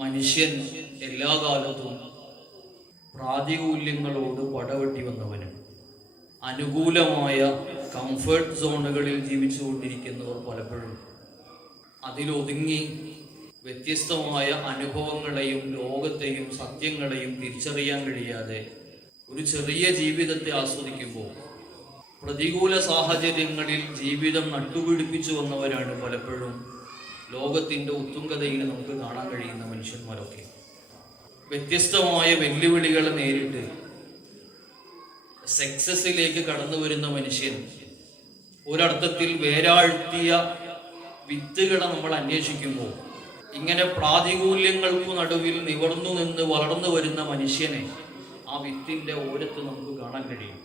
മനുഷ്യൻ എല്ലാ കാലത്തും പ്രാതികൂല്യങ്ങളോട് പടവെട്ടി വന്നവനും അനുകൂലമായ കംഫർട്ട് സോണുകളിൽ ജീവിച്ചുകൊണ്ടിരിക്കുന്നവർ പലപ്പോഴും അതിലൊതുങ്ങി വ്യത്യസ്തമായ അനുഭവങ്ങളെയും ലോകത്തെയും സത്യങ്ങളെയും തിരിച്ചറിയാൻ കഴിയാതെ ഒരു ചെറിയ ജീവിതത്തെ ആസ്വദിക്കുമ്പോൾ പ്രതികൂല സാഹചര്യങ്ങളിൽ ജീവിതം നട്ടുപിടിപ്പിച്ചു വന്നവരാണ് പലപ്പോഴും ലോകത്തിൻ്റെ ഉത്തുംഗതയിൽ നമുക്ക് കാണാൻ കഴിയുന്ന മനുഷ്യന്മാരൊക്കെ. വ്യത്യസ്തമായ വെല്ലുവിളികളെ നേരിട്ട് സക്സസിലേക്ക് കടന്നു വരുന്ന മനുഷ്യൻ ഒരർത്ഥത്തിൽ വേരാഴ്ത്തിയ വിത്തുകളെ നമ്മൾ അന്വേഷിക്കുമ്പോൾ ഇങ്ങനെ പ്രാതികൂല്യങ്ങൾക്കു നടുവിൽ നിവർന്നു നിന്ന് വളർന്നു വരുന്ന മനുഷ്യനെ ആ വിത്തിന്റെ ഓരത്ത് നമുക്ക് കാണാൻ കഴിയും.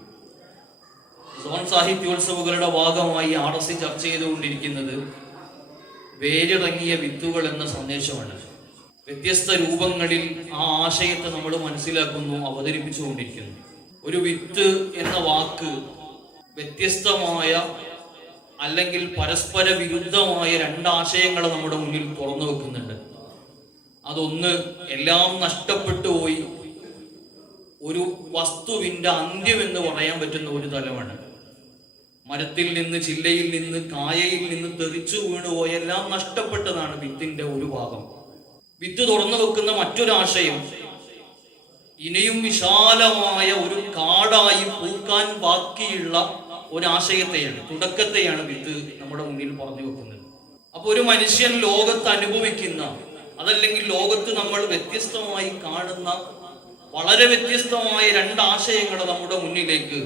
സോൺ സാഹിത്യോത്സവങ്ങളുടെ ഭാഗമായി RSC ചർച്ച ചെയ്തുകൊണ്ടിരിക്കുന്നത് വേരിറങ്ങിയ വിത്തുകൾ എന്ന സന്ദേശമാണ്. വ്യത്യസ്ത രൂപങ്ങളിൽ ആ ആശയത്തെ നമ്മൾ മനസ്സിലാക്കുന്നു, അവതരിപ്പിച്ചുകൊണ്ടിരിക്കുന്നു. ഒരു വിത്ത് എന്ന വാക്ക് വ്യത്യസ്തമായ അല്ലെങ്കിൽ പരസ്പര വിരുദ്ധമായ രണ്ടാശയങ്ങളെ നമ്മുടെ മുന്നിൽ തുറന്നു വെക്കുന്നുണ്ട്. അതൊന്ന്, എല്ലാം നഷ്ടപ്പെട്ടു പോയി ഒരു വസ്തുവിന്റെ അന്ത്യം എന്ന് പറയാൻ പറ്റുന്ന ഒരു തലമാണ്. മരത്തിൽ നിന്ന്, ചില്ലയിൽ നിന്ന്, കായയിൽ നിന്ന് തെറിച്ചു വീണുപോയി എല്ലാം നഷ്ടപ്പെട്ടതാണ് വിത്തിന്റെ ഒരു ഭാഗം. വിത്ത് തുറന്നു വെക്കുന്ന മറ്റൊരാശയം ഇനിയും വിശാലമായ ഒരു കാടായി പൂക്കാൻ ബാക്കിയുള്ള ഒരാശയത്തെയാണ്, തുടക്കത്തെയാണ് വിത്ത് നമ്മുടെ മുന്നിൽ പറഞ്ഞു വെക്കുന്നത്. അപ്പൊ ഒരു മനുഷ്യൻ ലോകത്ത് അനുഭവിക്കുന്ന, അതല്ലെങ്കിൽ ലോകത്ത് നമ്മൾ വ്യത്യസ്തമായി കാണുന്ന വളരെ വ്യത്യസ്തമായ രണ്ടാശയങ്ങളെ നമ്മുടെ മുന്നിലേക്ക്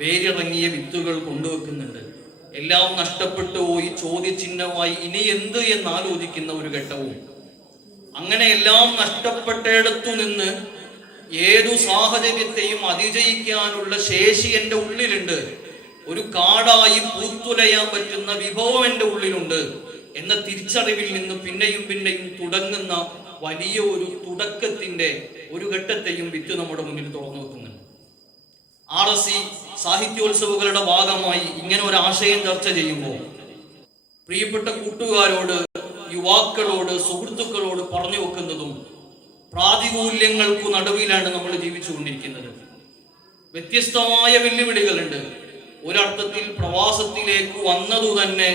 വേരിറങ്ങിയ വിത്തുകൾ കൊണ്ടുവെക്കുന്നുണ്ട്. എല്ലാം നഷ്ടപ്പെട്ടു പോയി ചോദ്യചിഹ്നമായി ഇനി എന്ത് എന്നാലോചിക്കുന്ന ഒരു ഘട്ടവും, അങ്ങനെ എല്ലാം നഷ്ടപ്പെട്ടിടത്തു നിന്ന് ഏതു സാഹചര്യത്തെയും അതിജയിക്കാനുള്ള ശേഷി എൻ്റെ ഉള്ളിലുണ്ട്, ഒരു കാടായി പൂത്തുലയാൻ പറ്റുന്ന വിഭവം എൻ്റെ ഉള്ളിലുണ്ട് എന്ന തിരിച്ചറിവിൽ നിന്ന് പിന്നെയും പിന്നെയും തുടങ്ങുന്ന വലിയ ഒരു തുടക്കത്തിന്റെ ഒരു ഘട്ടത്തെയും വിത്ത് നമ്മുടെ മുന്നിൽ തുറന്നു വെക്കുന്നുണ്ട്. RSC സാഹിത്യോത്സവങ്ങളുടെ ഭാഗമായി ഇങ്ങനെ ഒരു ആശയം ചർച്ച ചെയ്യുമ്പോൾ പ്രിയപ്പെട്ട കൂട്ടുകാരോട്, യുവാക്കളോട്, സുഹൃത്തുക്കളോട് പറഞ്ഞു വെക്കുന്നതും പ്രാതികൂല്യങ്ങൾക്കു നടുവിലാണ് നമ്മൾ ജീവിച്ചുകൊണ്ടിരിക്കുന്നത്. വ്യത്യസ്തമായ വെല്ലുവിളികളുണ്ട്. ഒരർത്ഥത്തിൽ പ്രവാസത്തിലേക്ക് വന്നതു തന്നെ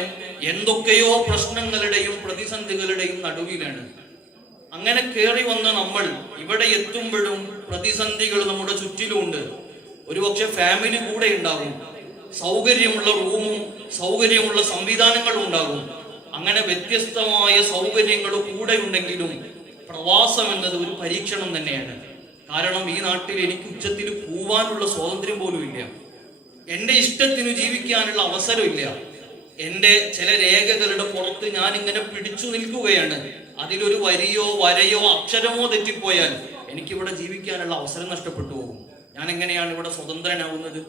എന്തൊക്കെയോ പ്രശ്നങ്ങളുടെയും പ്രതിസന്ധികളുടെയും നടുവിലാണ്. അങ്ങനെ കയറി വന്ന നമ്മൾ ഇവിടെ എത്തുമ്പോഴും പ്രതിസന്ധികൾ നമ്മുടെ ചുറ്റിലുമുണ്ട്. ഒരുപക്ഷെ ഫാമിലി കൂടെ ഉണ്ടാകും, സൗകര്യമുള്ള റൂമും സൗകര്യമുള്ള സംവിധാനങ്ങളും ഉണ്ടാകും. അങ്ങനെ വ്യത്യസ്തമായ സൗകര്യങ്ങൾ കൂടെ ഉണ്ടെങ്കിലും പ്രവാസം എന്നത് ഒരു പരീക്ഷണം തന്നെയാണ്. കാരണം ഈ നാട്ടിൽ എനിക്ക് ഉച്ചത്തിൽ പോവാനുള്ള സ്വാതന്ത്ര്യം പോലും ഇല്ല, എൻ്റെ ഇഷ്ടത്തിന് ജീവിക്കാനുള്ള അവസരമില്ല. എൻ്റെ ചില രേഖകളുടെ പുറത്ത് ഞാൻ ഇങ്ങനെ പിടിച്ചു നിൽക്കുകയാണ്. അതിലൊരു വരിയോ വരയോ അക്ഷരമോ തെറ്റിപ്പോയാൽ എനിക്കിവിടെ ജീവിക്കാനുള്ള അവസരം നഷ്ടപ്പെട്ടു പോകും. ഞാൻ എങ്ങനെയാണ് ഇവിടെ സ്വതന്ത്രനാവുന്നത്?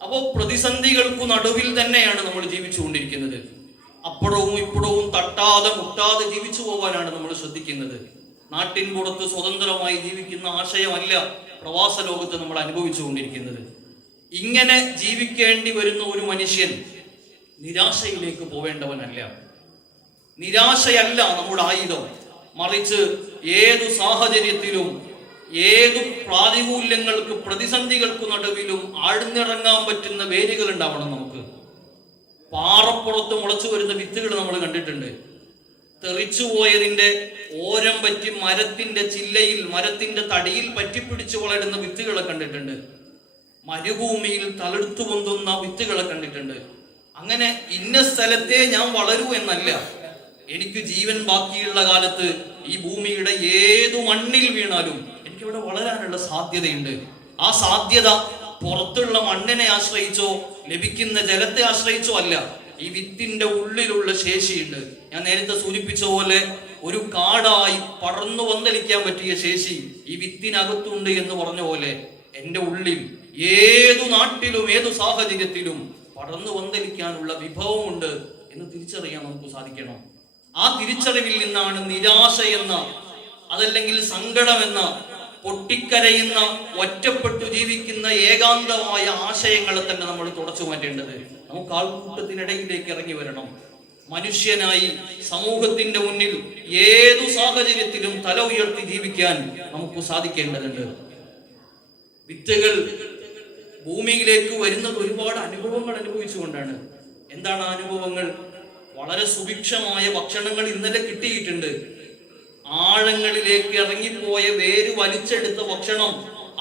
അപ്പോൾ പ്രതിസന്ധികൾക്കു നടുവിൽ തന്നെയാണ് നമ്മൾ ജീവിച്ചുകൊണ്ടിരിക്കുന്നത്. അപ്പുറവും ഇപ്പുറവും തട്ടാതെ മുട്ടാതെ ജീവിച്ചു പോകാനാണ് നമ്മൾ ശ്രദ്ധിക്കുന്നത്. നാട്ടിൻ പുറത്ത് സ്വതന്ത്രമായി ജീവിക്കുന്ന ആശയമല്ല പ്രവാസ ലോകത്ത് നമ്മൾ അനുഭവിച്ചുകൊണ്ടിരിക്കുന്നത്. ഇങ്ങനെ ജീവിക്കേണ്ടി വരുന്ന ഒരു മനുഷ്യൻ നിരാശയിലേക്ക് പോവേണ്ടവനല്ല. നിരാശയല്ല നമ്മുടെ ആയുധം, മറിച്ച് ഏതു സാഹചര്യത്തിലും ഏതു പ്രാതികൂല്യങ്ങൾക്ക്, പ്രതിസന്ധികൾക്ക് നടുവിലും ആഴ്ന്നിറങ്ങാൻ പറ്റുന്ന വേരുകൾ ഉണ്ടാവണം നമുക്ക്. പാറപ്പുറത്ത് മുളച്ചു വരുന്ന വിത്തുകൾ നമ്മൾ കണ്ടിട്ടുണ്ട്. തെറിച്ചുപോയതിന്റെ ഓരം പറ്റി മരത്തിന്റെ ചില്ലയിൽ, മരത്തിന്റെ തടിയിൽ പറ്റിപ്പിടിച്ച് വളരുന്ന വിത്തുകളെ കണ്ടിട്ടുണ്ട്. മരുഭൂമിയിൽ തളിർത്തു പൊന്തുന്ന വിത്തുകളെ കണ്ടിട്ടുണ്ട്. അങ്ങനെ ഇന്ന സ്ഥലത്തെ ഞാൻ വളരൂ എന്നല്ല, എനിക്ക് ജീവൻ ബാക്കിയുള്ള കാലത്ത് ഈ ഭൂമിയുടെ ഏതു മണ്ണിൽ വീണാലും എനിക്കിവിടെ വളരാനുള്ള സാധ്യതയുണ്ട്. ആ സാധ്യത പുറത്തുള്ള മണ്ണിനെ ആശ്രയിച്ചോ ലഭിക്കുന്ന ജലത്തെ ആശ്രയിച്ചോ അല്ല, ഈ വിത്തിന്റെ ഉള്ളിലുള്ള ശേഷിയുണ്ട്. ഞാൻ നേരത്തെ സൂചിപ്പിച്ച പോലെ ഒരു കാടായി പടർന്നു വന്നലിക്കാൻ പറ്റിയ ശേഷി ഈ വിത്തിനകത്തുണ്ട് എന്ന് പറഞ്ഞ പോലെ എൻ്റെ ഉള്ളിൽ ഏതു നാട്ടിലും ഏതു സാഹചര്യത്തിലും പടർന്നു വന്നലിക്കാനുള്ള വിഭവമുണ്ട് എന്ന് തിരിച്ചറിയാൻ നമുക്ക് സാധിക്കണം. ആ തിരിച്ചറിവിൽ നിന്നാണ് നിരാശ എന്ന, അതല്ലെങ്കിൽ സങ്കടം എന്ന, പൊട്ടിക്കരയുന്ന, ഒറ്റപ്പെട്ടു ജീവിക്കുന്ന ഏകാന്തമായ ആശയങ്ങളെ തന്നെ നമ്മൾ തുടച്ചു മാറ്റേണ്ടത്. നമുക്ക് ആൾക്കൂട്ടത്തിനിടയിലേക്ക് ഇറങ്ങി വരണം. മനുഷ്യനായി സമൂഹത്തിന്റെ മുന്നിൽ ഏതു സാഹചര്യത്തിലും തല ഉയർത്തി ജീവിക്കാൻ നമുക്ക് സാധിക്കേണ്ടതുണ്ട്. വിത്തുകൾ ഭൂമിയിലേക്ക് വരുന്നത് ഒരുപാട് അനുഭവങ്ങൾ അനുഭവിച്ചുകൊണ്ടാണ്. എന്താണ് ആ അനുഭവങ്ങൾ? വളരെ സുഭിക്ഷമായ ഭക്ഷണങ്ങൾ ഇന്നലെ കിട്ടിയിട്ടുണ്ട്. ആഴങ്ങളിലേക്ക് ഇറങ്ങിപ്പോയ വേര് വലിച്ചെടുത്ത ഭക്ഷണം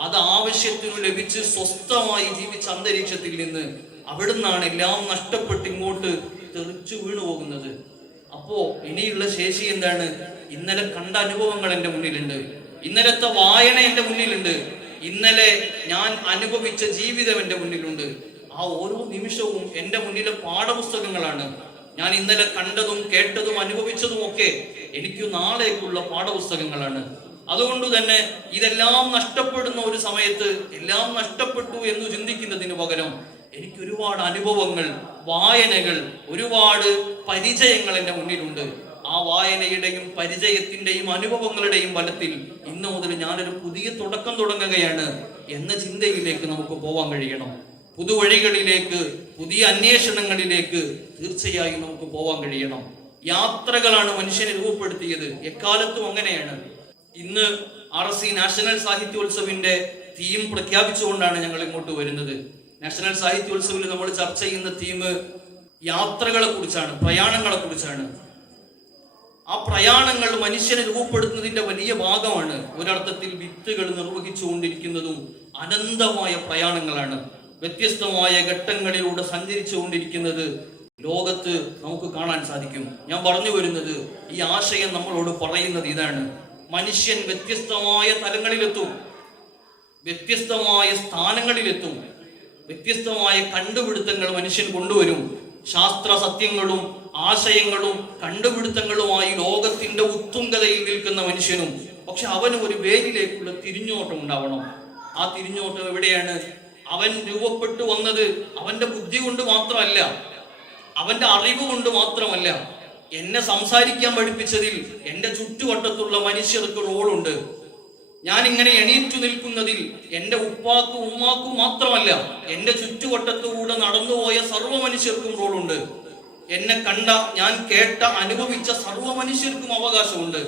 അത് ആവശ്യത്തിനു ലഭിച്ച് സ്വസ്ഥമായി ജീവിച്ച അന്തരീക്ഷത്തിൽ നിന്ന് അവിടുന്നാണ് എല്ലാം നഷ്ടപ്പെട്ട് ഇങ്ങോട്ട് തെറിച്ചു വീണു പോകുന്നത്. അപ്പോ ഇനിയുള്ള ശേഷി എന്താണ്? ഇന്നലെ കണ്ട അനുഭവങ്ങൾ എന്റെ മുന്നിലുണ്ട്, ഇന്നലത്തെ വായന എന്റെ മുന്നിലുണ്ട്, ഇന്നലെ ഞാൻ അനുഭവിച്ച ജീവിതം എന്റെ മുന്നിലുണ്ട്. ആ ഓരോ നിമിഷവും എന്റെ മുന്നിലെ പാഠപുസ്തകങ്ങളാണ്. ഞാൻ ഇന്നലെ കണ്ടതും കേട്ടതും അനുഭവിച്ചതും ഒക്കെ എനിക്ക് നാളേക്കുള്ള പാഠപുസ്തകങ്ങളാണ്. അതുകൊണ്ട് തന്നെ ഇതെല്ലാം നഷ്ടപ്പെടുന്ന ഒരു സമയത്ത് എല്ലാം നഷ്ടപ്പെട്ടു എന്ന് ചിന്തിക്കുന്നതിന് പകരം എനിക്ക് ഒരുപാട് അനുഭവങ്ങൾ, വായനകൾ, ഒരുപാട് പരിചയങ്ങൾ എന്റെ മുന്നിലുണ്ട്. ആ വായനയുടെയും പരിചയത്തിന്റെയും അനുഭവങ്ങളുടെയും ബലത്തിൽ ഇന്നു മുതൽ ഞാനൊരു പുതിയ തുടക്കം തുടങ്ങുകയാണ് എന്ന ചിന്തയിലേക്ക് നമുക്ക് പോവാൻ കഴിയണം. പുതുവഴികളിലേക്ക്, പുതിയ അന്വേഷണങ്ങളിലേക്ക് തീർച്ചയായും നമുക്ക് പോവാൻ കഴിയണം. യാത്രകളാണ് മനുഷ്യനെ രൂപപ്പെടുത്തിയത്, എക്കാലത്തും അങ്ങനെയാണ്. ഇന്ന് RSC നാഷണൽ സാഹിത്യോത്സവിന്റെ തീം പ്രഖ്യാപിച്ചുകൊണ്ടാണ് ഞങ്ങൾ ഇങ്ങോട്ട് വരുന്നത്. നാഷണൽ സാഹിത്യോത്സവിൽ നമ്മൾ ചർച്ച ചെയ്യുന്ന തീം യാത്രകളെ കുറിച്ചാണ്, പ്രയാണങ്ങളെ കുറിച്ചാണ്. ആ പ്രയാണങ്ങൾ മനുഷ്യനെ രൂപപ്പെടുത്തുന്നതിന്റെ വലിയ ഭാഗമാണ്. ഒരർത്ഥത്തിൽ വിത്തുകൾ നിർവഹിച്ചുകൊണ്ടിരിക്കുന്നതും അനന്തമായ പ്രയാണങ്ങളാണ്. വ്യത്യസ്തമായ ഘട്ടങ്ങളിലൂടെ സഞ്ചരിച്ചുകൊണ്ടിരിക്കുന്നത് ലോകത്ത് നമുക്ക് കാണാൻ സാധിക്കും. ഞാൻ പറഞ്ഞു വരുന്നത്, ഈ ആശയം നമ്മളോട് പറയുന്നത് ഇതാണ്: മനുഷ്യൻ വ്യത്യസ്തമായ തലങ്ങളിലെത്തും, വ്യത്യസ്തമായ സ്ഥാനങ്ങളിലെത്തും, വ്യത്യസ്തമായ കണ്ടുപിടുത്തങ്ങൾ മനുഷ്യൻ കൊണ്ടുവരും. ശാസ്ത്ര സത്യങ്ങളും ആശയങ്ങളും കണ്ടുപിടുത്തങ്ങളുമായി ലോകത്തിന്റെ ഉത്തുംഗതയിൽ നിൽക്കുന്ന മനുഷ്യനും പക്ഷെ അവന് ഒരു വേരിലേക്കുള്ള തിരിഞ്ഞോട്ടം ഉണ്ടാവണം. ആ തിരിഞ്ഞോട്ടം എവിടെയാണ്? അവൻ രൂപപ്പെട്ടു വന്നത് അവന്റെ ബുദ്ധി കൊണ്ട് മാത്രമല്ല, അവന്റെ അറിവ് കൊണ്ട് മാത്രമല്ല. എന്നെ സംസാരിക്കാൻ പഠിപ്പിച്ചതിൽ എന്റെ ചുറ്റുവട്ടത്തുള്ള മനുഷ്യർക്ക് റോളുണ്ട്. ഞാൻ ഇങ്ങനെ എണീറ്റു നിൽക്കുന്നതിൽ എന്റെ ഉപ്പാക്കും ഉമ്മാക്കും മാത്രമല്ല, എന്റെ ചുറ്റുവട്ടത്തുകൂടെ നടന്നുപോയ സർവ്വ മനുഷ്യർക്കും റോളുണ്ട്. എന്നെ കണ്ട, ഞാൻ കേട്ട, അനുഭവിച്ച സർവ്വ മനുഷ്യർക്കും അവകാശമുണ്ട്.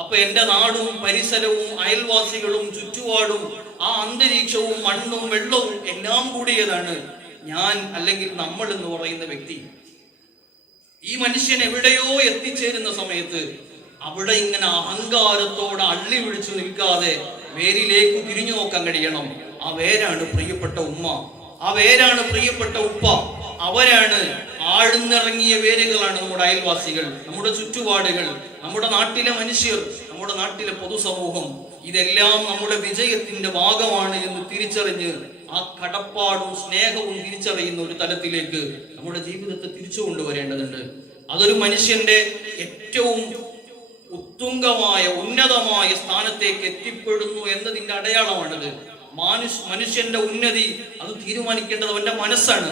അപ്പൊ എന്റെ നാടും പരിസരവും അയൽവാസികളും ചുറ്റുപാടും ആ അന്തരീക്ഷവും മണ്ണും വെള്ളവും എല്ലാം കൂടിയതാണ് ഞാൻ, അല്ലെങ്കിൽ നമ്മൾ എന്ന് പറയുന്ന വ്യക്തി. ഈ മനുഷ്യൻ എവിടെയോ എത്തിച്ചേരുന്ന സമയത്ത് അവിടെ ഇങ്ങനെ അഹങ്കാരത്തോടെ അള്ളി വിളിച്ചു നിൽക്കാതെ വേരിലേക്ക് തിരിഞ്ഞു നോക്കാൻ കഴിയണം. ആ വേരാണ് പ്രിയപ്പെട്ട ഉമ്മ, ആ വേരാണ് പ്രിയപ്പെട്ട ഉപ്പ. അവരാണ് ആഴ്ന്നിറങ്ങിയ വേരുകളാണ് നമ്മുടെ അയൽവാസികൾ, നമ്മുടെ ചുറ്റുപാടുകൾ, നമ്മുടെ നാട്ടിലെ മനുഷ്യർ, നമ്മുടെ നാട്ടിലെ പൊതുസമൂഹം. ഇതെല്ലാം നമ്മുടെ വിജയത്തിന്റെ ഭാഗമാണ് എന്ന് തിരിച്ചറിഞ്ഞ് ആ കടപ്പാടും സ്നേഹവും തിരിച്ചറിയുന്ന ഒരു തലത്തിലേക്ക് നമ്മുടെ ജീവിതത്തെ തിരിച്ചു കൊണ്ടുവരേണ്ടതുണ്ട്. അതൊരു മനുഷ്യന്റെ ഏറ്റവും ഉത്തുംഗമായ ഉന്നതമായ സ്ഥാനത്തേക്ക് എത്തിപ്പെടുന്നു എന്നതിന്റെ അടയാളമാണത്. മനുഷ്യന്റെ ഉന്നതി അത് തീരുമാനിക്കേണ്ടത് അവന്റെ മനസ്സാണ്.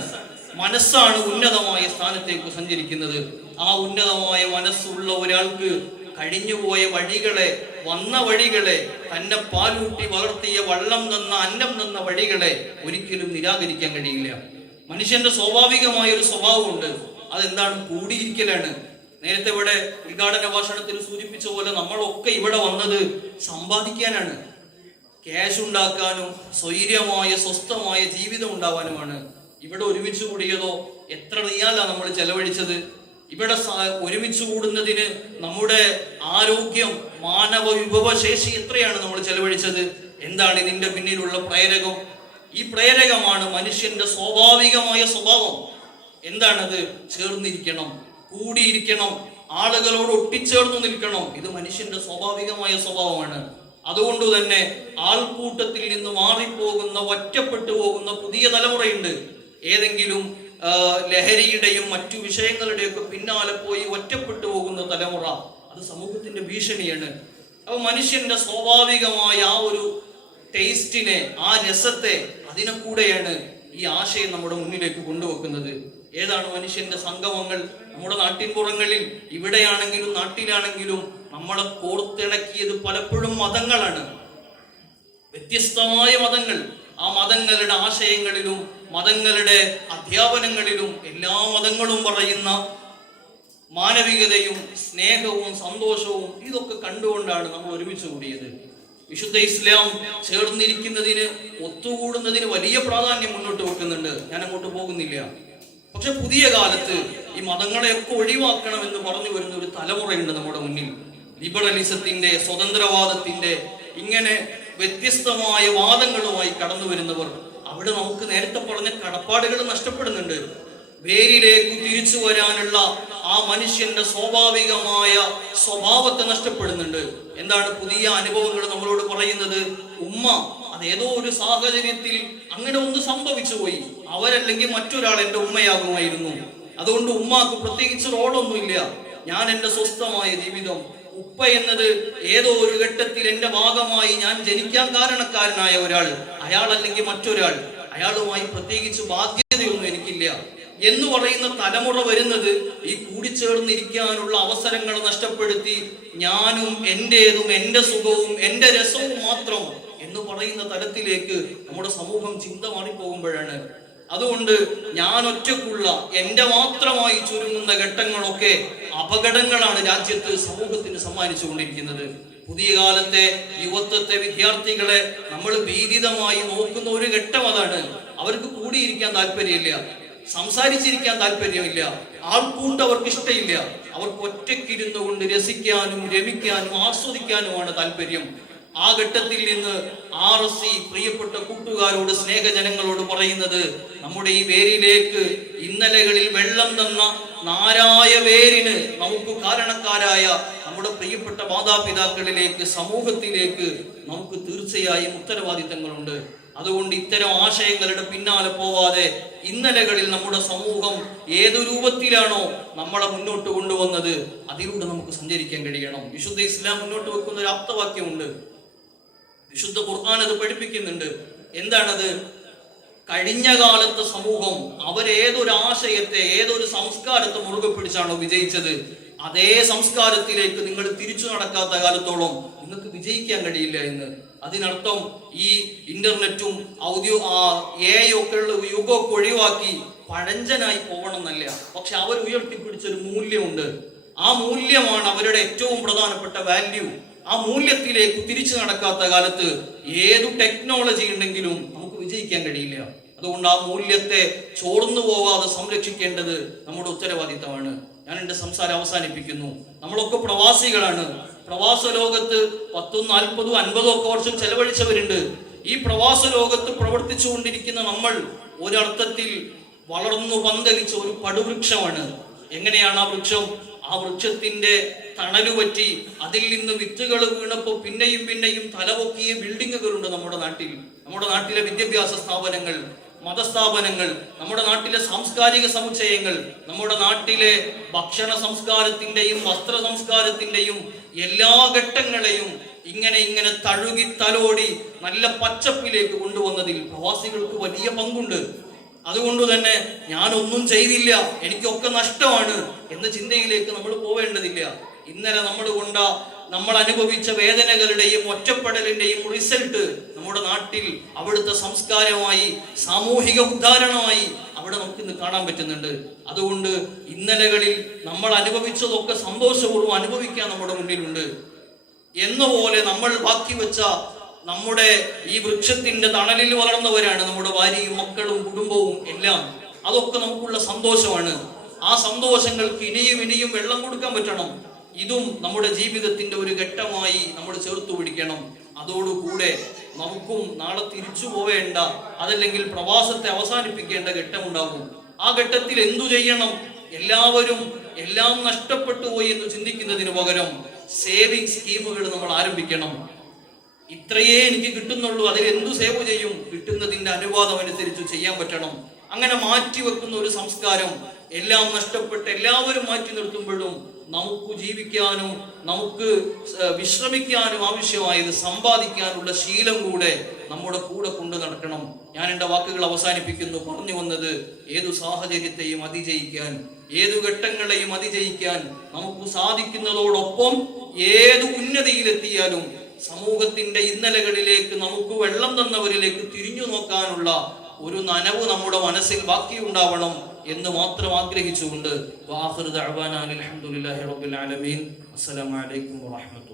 മനസ്സാണ് ഉന്നതമായ സ്ഥാനത്തേക്ക് സഞ്ചരിക്കുന്നത്. ആ ഉന്നതമായ മനസ്സുള്ള ഒരാൾക്ക് കഴിഞ്ഞുപോയ വഴികളെ, വന്ന വഴികളെ, തന്നെ പാലൂട്ടി വളർത്തിയ വള്ളം തന്ന, അന്നം തന്ന വഴികളെ ഒരിക്കലും നിരാകരിക്കാൻ കഴിയില്ല. മനുഷ്യന്റെ സ്വാഭാവികമായ ഒരു സ്വഭാവമുണ്ട്. അതെന്താണ്? കൂടിയിരിക്കലാണ്. നേരത്തെ ഇവിടെ ഉദ്ഘാടന ഭാഷണത്തിൽ സൂചിപ്പിച്ച പോലെ നമ്മളൊക്കെ ഇവിടെ വന്നത് സമ്പാദിക്കാനാണ്, ക്യാഷ് ഉണ്ടാക്കാനും സ്വൈര്യമായ സ്വസ്ഥമായ ജീവിതം ഉണ്ടാവാനുമാണ്. ഇവിടെ ഒരുമിച്ച് കൂടിയതോ എത്ര റിയാലാണ് നമ്മൾ ചെലവഴിച്ചത്? ഇവിടെ ഒരുമിച്ച് കൂടുന്നതിന് നമ്മുടെ ആരോഗ്യം, മാനവ വിഭവശേഷി എത്രയാണ് നമ്മൾ ചെലവഴിച്ചത്? എന്താണ് ഇതിന്റെ പിന്നിലുള്ള പ്രേരകം? ഈ പ്രേരകമാണ് മനുഷ്യന്റെ സ്വാഭാവികമായ സ്വഭാവം. എന്താണത്? ചേർന്നിരിക്കണം, കൂടിയിരിക്കണം, ആളുകളോട് ഒട്ടിച്ചേർന്നു നിൽക്കണം. ഇത് മനുഷ്യന്റെ സ്വാഭാവികമായ സ്വഭാവമാണ്. അതുകൊണ്ട് തന്നെ ആൾക്കൂട്ടത്തിൽ നിന്ന് മാറിപ്പോകുന്ന, ഒറ്റപ്പെട്ടു പോകുന്ന പുതിയ തലമുറയുണ്ട്. ഏതെങ്കിലും ലഹരിയുടെയും മറ്റു വിഷയങ്ങളുടെയൊക്കെ പിന്നാലെ പോയി ഒറ്റപ്പെട്ടു പോകുന്ന തലമുറ, അത് സമൂഹത്തിന്റെ ഭീഷണിയാണ്. അപ്പൊ മനുഷ്യന്റെ സ്വാഭാവികമായ ആ ഒരു ടേസ്റ്റിനെ, ആ രസത്തെ, അതിനെ കൂടെയാണ് ഈ ആശയം നമ്മുടെ മുന്നിലേക്ക് കൊണ്ടുവെക്കുന്നത്. ഏതാണ് മനുഷ്യന്റെ സംഗമങ്ങൾ? നമ്മുടെ നാട്ടിൻപുറങ്ങളിൽ, ഇവിടെയാണെങ്കിലും നാട്ടിലാണെങ്കിലും നമ്മളെ കോർത്തിണക്കിയത് പലപ്പോഴും മതങ്ങളാണ്, വ്യത്യസ്തമായ മതങ്ങൾ. ആ മതങ്ങളുടെ ആശയങ്ങളിലും മതങ്ങളുടെ അധ്യാപനങ്ങളിലും എല്ലാ മതങ്ങളും പറയുന്ന മാനവികതയും സ്നേഹവും സന്തോഷവും ഇതൊക്കെ കണ്ടുകൊണ്ടാണ് നമ്മൾ ഒരുമിച്ച് കൂടിയത്. വിശുദ്ധ ഇസ്ലാം ചേർന്നിരിക്കുന്നതിന്, ഒത്തുകൂടുന്നതിന് വലിയ പ്രാധാന്യം മുന്നോട്ട് വെക്കുന്നുണ്ട്. ഞാൻ അങ്ങോട്ട് പോകുന്നില്ല. പക്ഷെ പുതിയ കാലത്ത് ഈ മതങ്ങളെയൊക്കെ ഒഴിവാക്കണമെന്ന് പറഞ്ഞു വരുന്ന ഒരു തലമുറയുണ്ട് നമ്മുടെ മുന്നിൽ. ലിബറലിസത്തിന്റെ, സ്വതന്ത്രവാദത്തിന്റെ ഇങ്ങനെ വ്യത്യസ്തമായ വാദങ്ങളുമായി കടന്നു വരുന്നവർ. അവിടെ നമുക്ക് നേരത്തെ പറഞ്ഞ കടപ്പാടുകൾ നഷ്ടപ്പെടുന്നുണ്ട്. വേരിലേക്ക് തിരിച്ചു വരാനുള്ള ആ മനുഷ്യന്റെ സ്വാഭാവികമായ സ്വഭാവത്തെ നഷ്ടപ്പെടുന്നുണ്ട്. എന്താണ് പുതിയ അനുഭവങ്ങൾ നമ്മളോട് പറയുന്നത്? ഉമ്മ അതേതോ ഒരു സാഹചര്യത്തിൽ അങ്ങനെ ഒന്ന് സംഭവിച്ചു പോയി, അവരല്ലെങ്കിൽ മറ്റൊരാൾ എന്റെ ഉമ്മയാകുമായിരുന്നു, അതുകൊണ്ട് ഉമ്മാക്ക് പ്രത്യേകിച്ച് റോളൊന്നുമില്ല, ഞാൻ എന്റെ സ്വസ്ഥമായ ജീവിതം. ഉപ്പ എന്നത് ഏതോ ഒരു ഘട്ടത്തിൽ എന്റെ ഭാഗമായി ഞാൻ ജനിക്കാൻ കാരണക്കാരനായ ഒരാൾ, അയാൾ അല്ലെങ്കിൽ മറ്റൊരാൾ, അയാളുമായി പ്രത്യേകിച്ച് ബാധ്യതയൊന്നും എനിക്കില്ല എന്ന് പറയുന്ന തലമുറ വരുന്നത് ഈ കൂടിച്ചേർന്നിരിക്കാനുള്ള അവസരങ്ങൾ നഷ്ടപ്പെടുത്തി ഞാനും എന്റേതും എന്റെ സുഖവും എന്റെ രസവും മാത്രം എന്ന് പറയുന്ന തലത്തിലേക്ക് നമ്മുടെ സമൂഹം ചിന്ത മാറിപ്പോകുമ്പോഴാണ്. അതുകൊണ്ട് ഞാൻ ഒറ്റക്കുള്ള എന്റെ മാത്രമായി ചുരുങ്ങുന്ന ഘട്ടങ്ങളൊക്കെ അപകടങ്ങളാണ് രാജ്യത്ത് സമൂഹത്തിന് സമ്മാനിച്ചു കൊണ്ടിരിക്കുന്നത്. പുതിയ കാലത്തെ യുവത്വത്തെ, വിദ്യാർത്ഥികളെ നമ്മൾ ഭീതിതമായി നോക്കുന്ന ഒരു ഘട്ടം അതാണ്. അവർക്ക് കൂടിയിരിക്കാൻ താല്പര്യമില്ല, സംസാരിച്ചിരിക്കാൻ താല്പര്യമില്ല, ആൾക്കൂട്ട് അവർക്ക് ഇഷ്ടമില്ല. അവർക്ക് ഒറ്റയ്ക്കിരുന്നു കൊണ്ട് രസിക്കാനും രമിക്കാനും ആസ്വദിക്കാനുമാണ് താല്പര്യം. ആ ഘട്ടത്തിൽ നിന്ന് RSC പ്രിയപ്പെട്ട കൂട്ടുകാരോട്, സ്നേഹജനങ്ങളോട് പറയുന്നത്, നമ്മുടെ ഈ വേരിലേക്ക് ഇന്നലകളിൽ വെള്ളം തന്ന നാരായ വേരിന് നമുക്ക് കാരണക്കാരായ നമ്മുടെ പ്രിയപ്പെട്ട മാതാപിതാക്കളിലേക്ക്, സമൂഹത്തിലേക്ക് നമുക്ക് തീർച്ചയായും ഉത്തരവാദിത്തങ്ങളുണ്ട്. അതുകൊണ്ട് ഇത്തരം ആശയങ്ങളുടെ പിന്നാലെ പോവാതെ ഇന്നലകളിൽ നമ്മുടെ സമൂഹം ഏതു രൂപത്തിലാണോ നമ്മളെ മുന്നോട്ട് കൊണ്ടുവന്നത് അതിലൂടെ നമുക്ക് സഞ്ചരിക്കാൻ കഴിയണം. വിശുദ്ധ ഇസ്ലാം മുന്നോട്ട് വെക്കുന്ന ഒരു ആപ്തവാക്യമുണ്ട്, വിശുദ്ധ ഖുർആൻ അത് പഠിപ്പിക്കുന്നുണ്ട്. എന്താണത്? കഴിഞ്ഞ കാലത്തെ സമൂഹം അവരേതൊരു ആശയത്തെ, ഏതൊരു സംസ്കാരത്തെ മുറുകെ പിടിച്ചാണോ വിജയിച്ചത്, അതേ സംസ്കാരത്തിലേക്ക് നിങ്ങൾ തിരിച്ചു നടക്കാത്ത കാലത്തോളം നിങ്ങൾക്ക് വിജയിക്കാൻ കഴിയില്ല എന്ന്. അതിനർത്ഥം ഈ ഇന്റർനെറ്റും AI ഒക്കെ ഉള്ള യുഗമൊക്കെ ഒഴിവാക്കി പഴഞ്ചനായി പോകണം എന്നല്ല. പക്ഷെ അവർ ഉയർത്തിപ്പിടിച്ചൊരു മൂല്യമുണ്ട്. ആ മൂല്യമാണ് അവരുടെ ഏറ്റവും പ്രധാനപ്പെട്ട വാല്യൂ. ആ മൂല്യത്തിലേക്ക് തിരിച്ചു നടക്കാത്ത കാലത്ത് ഏതു ടെക്നോളജി ഉണ്ടെങ്കിലും നമുക്ക് വിജയിക്കാൻ കഴിയില്ല. അതുകൊണ്ട് ആ മൂല്യത്തെ ചോർന്നു പോവാതെ സംരക്ഷിക്കേണ്ടത് നമ്മുടെ ഉത്തരവാദിത്തമാണ്. ഞാൻ എന്റെ സംസാരം അവസാനിപ്പിക്കുന്നു. നമ്മളൊക്കെ പ്രവാസികളാണ്. പ്രവാസ ലോകത്ത് 10, 40, 50 ഒക്കെ വർഷം ചെലവഴിച്ചവരുണ്ട്. ഈ പ്രവാസ ലോകത്ത് പ്രവർത്തിച്ചു കൊണ്ടിരിക്കുന്ന നമ്മൾ ഒരർത്ഥത്തിൽ വളർന്നു പന്തലിച്ച ഒരു പടുവൃക്ഷമാണ്. എങ്ങനെയാണ് ആ വൃക്ഷം? ആ വൃക്ഷത്തിന്റെ തണല് പറ്റി അതിൽ നിന്ന് വിത്തുകൾ വീണപ്പോൾ പിന്നെയും പിന്നെയും തലപൊക്കിയ ബിൽഡിങ്ങുകളുണ്ട് നമ്മുടെ നാട്ടിൽ. നമ്മുടെ നാട്ടിലെ വിദ്യാഭ്യാസ സ്ഥാപനങ്ങൾ, മതസ്ഥാപനങ്ങൾ, നമ്മുടെ നാട്ടിലെ സാംസ്കാരിക സമുച്ചയങ്ങൾ, നമ്മുടെ നാട്ടിലെ ഭക്ഷണ സംസ്കാരത്തിന്റെയും വസ്ത്ര സംസ്കാരത്തിന്റെയും എല്ലാ ഘട്ടങ്ങളെയും ഇങ്ങനെ തഴുകി തലോടി നല്ല പച്ചപ്പിലേക്ക് കൊണ്ടുവന്നതിൽ പ്രവാസികൾക്ക് വലിയ പങ്കുണ്ട്. അതുകൊണ്ട് തന്നെ ഞാനൊന്നും ചെയ്തില്ല, എനിക്കൊക്കെ നഷ്ടമാണ് എന്ന ചിന്തയിലേക്ക് നമ്മൾ പോവേണ്ടതില്ല. ഇന്നലെ നമ്മൾ അനുഭവിച്ച വേദനകളുടെയും ഒറ്റപ്പെടലിന്റെയും റിസൾട്ട് നമ്മുടെ നാട്ടിൽ അവിടുത്തെ സംസ്കാരമായി, സാമൂഹിക ഉദ്ധാരണമായി അവിടെ നമുക്ക് ഇന്ന് കാണാൻ പറ്റുന്നുണ്ട്. അതുകൊണ്ട് ഇന്നലകളിൽ നമ്മൾ അനുഭവിച്ചതൊക്കെ സന്തോഷപൂർവ്വം അനുഭവിക്കാൻ നമ്മുടെ മുന്നിലുണ്ട്. എന്ന പോലെ നമ്മൾ ബാക്കി വെച്ച നമ്മുടെ ഈ വൃക്ഷത്തിന്റെ തണലിൽ വളർന്നവരാണ് നമ്മുടെ ഭാര്യയും മക്കളും കുടുംബവും എല്ലാം. അതൊക്കെ നമുക്കുള്ള സന്തോഷമാണ്. ആ സന്തോഷങ്ങൾക്ക് ഇനിയും വെള്ളം കൊടുക്കാൻ പറ്റണം. ഇതും നമ്മുടെ ജീവിതത്തിന്റെ ഒരു ഘട്ടമായി നമ്മൾ ചേർത്തു പിടിക്കണം. അതോടുകൂടെ നമുക്കും നാളെ തിരിച്ചു പോവേണ്ട, അതല്ലെങ്കിൽ പ്രവാസത്തെ അവസാനിപ്പിക്കേണ്ട ഘട്ടമുണ്ടാകും. ആ ഘട്ടത്തിൽ എന്തു ചെയ്യണം? എല്ലാവരും എല്ലാം നഷ്ടപ്പെട്ടു പോയി എന്ന് ചിന്തിക്കുന്നതിന് പകരം സേവിങ് സ്കീമുകൾ നമ്മൾ ആരംഭിക്കണം. ഇത്രയേ എനിക്ക് കിട്ടുന്നുള്ളൂ, അതിൽ എന്തു സേവ് ചെയ്യും? കിട്ടുന്നതിന്റെ അനുപാതം അനുസരിച്ച് ചെയ്യാൻ പറ്റണം. അങ്ങനെ മാറ്റിവെക്കുന്ന ഒരു സംസ്കാരം, എല്ലാം നഷ്ടപ്പെട്ട് എല്ലാവരും മാറ്റി നിർത്തുമ്പോഴും നമുക്ക് ജീവിക്കാനും നമുക്ക് വിശ്രമിക്കാനും ആവശ്യമായത് സമ്പാദിക്കാനുള്ള ശീലം കൂടെ നമ്മുടെ കൂടെ കൊണ്ടു നടക്കണം. ഞാൻ എൻ്റെ വാക്കുകൾ അവസാനിപ്പിക്കുന്നു. പറഞ്ഞു വന്നത്, ഏതു സാഹചര്യത്തെയും അതിജയിക്കാൻ, ഏതു ഘട്ടങ്ങളെയും അതിജയിക്കാൻ നമുക്ക് സാധിക്കുന്നതോടൊപ്പം ഏതു ഉന്നതിയിലെത്തിയാലും സമൂഹത്തിന്റെ ഇന്നലകളിലേക്ക്, നമുക്ക് വെള്ളം തന്നവരിലേക്ക് തിരിഞ്ഞു നോക്കാനുള്ള ഒരു നനവ് നമ്മുടെ മനസ്സിൽ ബാക്കിയുണ്ടാവണം എന്ന് മാത്രം ആഗ്രഹിച്ചുകൊണ്ട് വാഖിറു ദഅ്വാനാ അൽഹംദുലില്ലാഹി റബ്ബിൽ ആലമീൻ. അസ്സലാമു അലൈക്കും വറഹ്മത്തുള്ളാഹി.